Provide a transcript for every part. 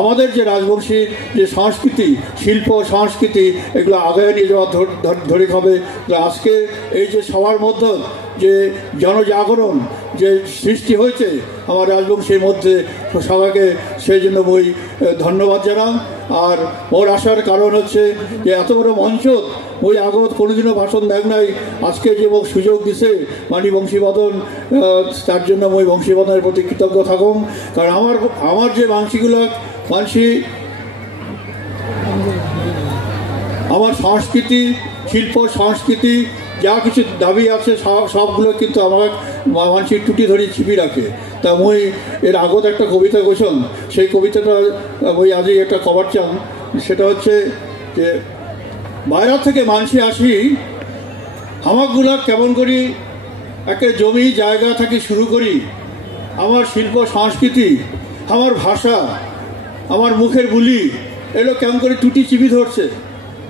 আমাদের যে রাজবংশীর যে সংস্কৃতি, শিল্প সংস্কৃতি, এগুলো আগায় নিয়ে যাওয়া ধরে হবে। আজকে এই যে সবার মধ্যে যে জনজাগরণ যে সৃষ্টি হয়েছে আমার রাজবংশীর মধ্যে, সবাইকে সেই জন্য বই ধন্যবাদ জানাম। আর ওর আসার কারণ হচ্ছে যে এত বড় মঞ্চ ওই আগত কোনোদিনও ভাষণ দেখ নাই, আজকে যে সুযোগ দিছে মানি বংশীবদন, তার জন্য ওই বংশীবদনের প্রতি কৃতজ্ঞ থাকুন। কারণ আমার যে আমার সংস্কৃতি, শিল্প সংস্কৃতি যা কিছু দাবি আছে সবগুলো কিন্তু আমার মানসিক টুটি ধরে ছিপি রাখে। তা মই এর আগত একটা কবিতা করছেন, সেই কবিতাটা ওই আজই একটা কভার চান। সেটা হচ্ছে যে বাইরে থেকে মানসি আসি, আমাকগুলা কেমন করি একটা জমি জায়গা থেকে শুরু করি, আমার শিল্প সংস্কৃতি, আমার ভাষা, আমার মুখের বুলি এগুলো কেমন করে টুটি চিপি ধরছে।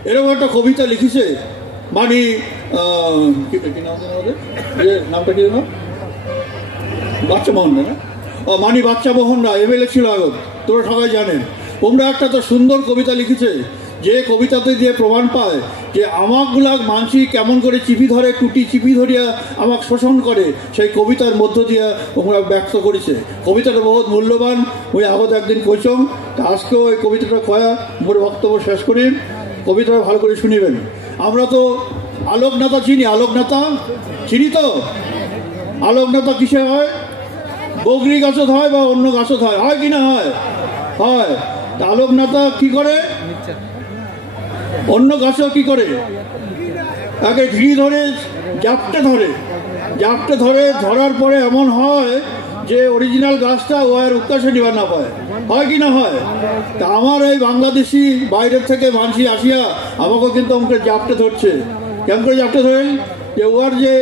এরকম একটা কবিতা লিখেছে মানি নামটা কি জানো, বাচ্চা মোহন না, মানি বাচ্চা মোহন না, এমএলএ ছিল আগত, তোরা সবাই জানেন। তোমরা একটা তো সুন্দর কবিতা লিখেছে, যে কবিতাতে দিয়ে প্রমাণ পায় যে আমাকগুলা মানসি কেমন করে চিপি ধরে, টুটি চিপি ধরিয়া আমাকে শোষণ করে, সেই কবিতার মধ্য দিয়ে তোমরা ব্যক্ত করেছে। কবিতাটা বহুত মূল্যবান, ওই আগত একদিন কইছম। তা আজকেও ওই কবিতাটা কয়া মোর বক্তব্য শেষ করি, কবিতাটা ভালো করে শুনিবেন। আমরা তো আলোকনাতা চিনি, আলোকনাতা চিনি তো। আলোকনাতা কিসে হয়? বগরি গাছত হয় বা অন্য গাছত হয়, হয় কি না হয়? হয়। তা আলোকনাতা কি করে? অন্য গাছও কি করে? আগে ঘিরি ধরে জাপটে ধরে, ধরার পরে এমন হয় যে অরিজিনাল গাছটা ও আর উৎকাশে নিবার না পায়, হয় কি না হয়? তা আমার এই বাংলাদেশি বাইরের থেকে মানসি আসিয়া আমাকেও কিন্তু আমাকে জাপটে ধরছে। কেমন করে জাপটে ধরেন? যে ওর যে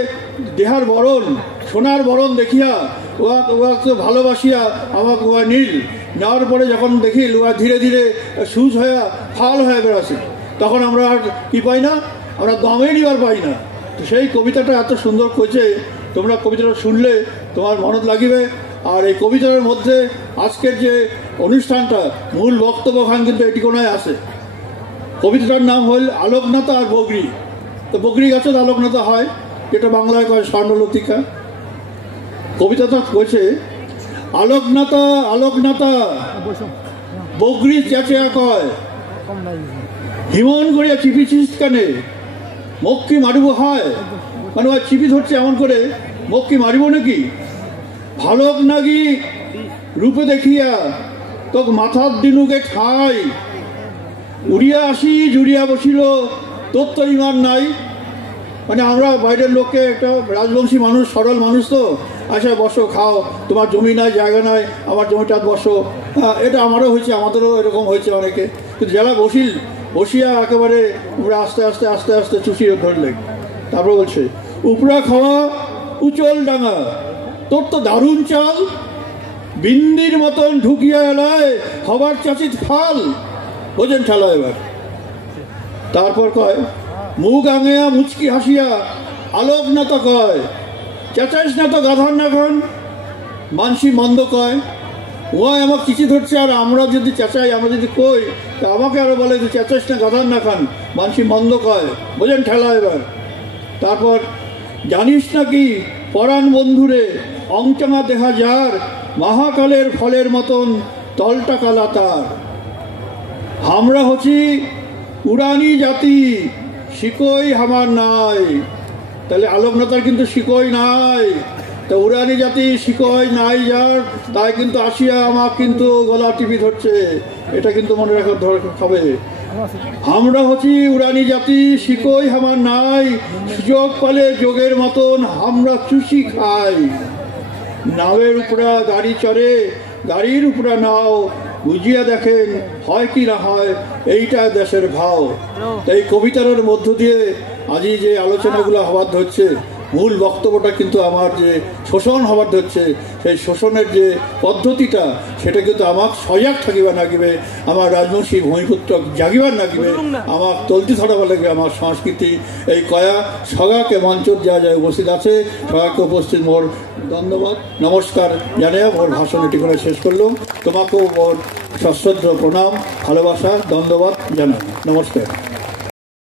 দেহার বরণ, সোনার বরণ দেখিয়া ওকে ভালোবাসিয়া আমাকে ওয়া নীল নেওয়ার পরে যখন দেখি ওয়া ধীরে ধীরে সুজ হয়ে ফাল হয়ে বেড়াচ্ছে, তখন আমরা আর কি পাই না, আমরা দমে নিবার পাই না। তো সেই কবিতাটা এত সুন্দর করছে, তোমরা কবিতাটা শুনলে তোমার মনত লাগিবে। আর এই কবিতার মধ্যে আজকের যে অনুষ্ঠানটা মূল বক্তব্য খান কিন্তু এটি কোনায় আছে। কবিতাটার নাম হল আলোকনাতা আর বগরি। তো বগরি গাছের আলোকনাতা হয়, যেটা বাংলায় কয় স্বর্ণলতিকা। কবিতাটা কইছে আলোকনাতা আলোকনাতা বগরি চেঁচিয়া কয়, হিমন করিয়া চিপিছিস কানে, মক্কি মারিব হয়। মানে ওই চিপি ধরছে এমন করে, মক্কি মারিব নাকি? ভালক নাগি রূপে দেখিয়া তোক মাথার দিনুকে ঠাই, উড়িয়া আসি জুড়িয়া বসিল তোর তো ইমান নাই। মানে আমরা বাইরের লোককে, একটা রাজবংশী মানুষ, সরল মানুষ তো, আচ্ছা বসো খাও, তোমার জমি নাই জায়গা নাই, আমার জমিটা বসো। এটা আমারও হয়েছে, আমাদেরও এরকম হয়েছে অনেকে। কিন্তু যারা বসিয়া একেবারে আমরা আস্তে আস্তে আস্তে আস্তে চুষিয়ে ধরলেন। তারপর বলছে উপরা খাওয়া উচল ডাঙা, তোর তো দারুণ চাল, বিন্দির মতন ঢুকিয়া এলায় হবার চাচিত ফাল। বোঝেন ঠেলা এবার। তারপর কয় মুখ আঙেয়া মুচকি হাসিয়া আলোকনাতা কয়, চেঁচাইস না তো গাধার না খান। মানসি মন্দ কয়, ওয়াই আমাকে চিচি ধরছে, আর আমরা যদি চেঁচাই, আমরা যদি কই, তা আমাকে আরো বলে যে চেঁচাইস না গাধার না খান। মানসি মন্দ কয়, বোঝেন ঠেলা এবার। তারপর জানিস নাকি পরাণ বন্ধুরে, অংচাঙা দেহা যার, মহাকালের ফলের মতন তলটা কালা তার। আমরা হচ্ছি উড়ানি জাতি, শিকই হামার নাই। তাহলে আলোকনাতার কিন্তু শিকই নাই। তা উড়ানি জাতি শিকই নাই যার, তাই কিন্তু আসিয়া আমার কিন্তু গলা টিপি ধরছে। এটা কিন্তু মনে রাখার হবে। আমরা হচ্ছি উড়ানি জাতি, শিকই হামার নাই, সুযোগ পালে যোগের মতন আমরা চুষি খাই। নাওয়ের উপরা গাড়ি চড়ে, গাড়ির উপরা নাও, বুঝিয়া দেখেন হয় কি না হয়, এইটা দেশের ভাও। এই কবিতার মধ্য দিয়ে আজই যে আলোচনাগুলো হবার ধরছে, মূল বক্তব্যটা কিন্তু আমার যে শোষণ হবার ধরছে, সেই শোষণের যে পদ্ধতিটা, সেটা কিন্তু আমার সজাগ থাকিবা নাগিবে, আমার রাজবংশী ভূমিপুত্র জাগিবার নাগিবে, আমার তলতি ধরাবার লাগবে আমার সংস্কৃতি। এই কয়া সগাকে মঞ্চ যা যায় উপস্থিত আছে, সগাকে উপস্থিত মোর ধন্যবাদ নমস্কার জানিয়ে মোর ভাষণ এটি করে শেষ করলাম। তোমাকেও মোর সশ্রদ্ধ প্রণাম, ভালোবাসা, ধন্যবাদ জানাই। নমস্কার।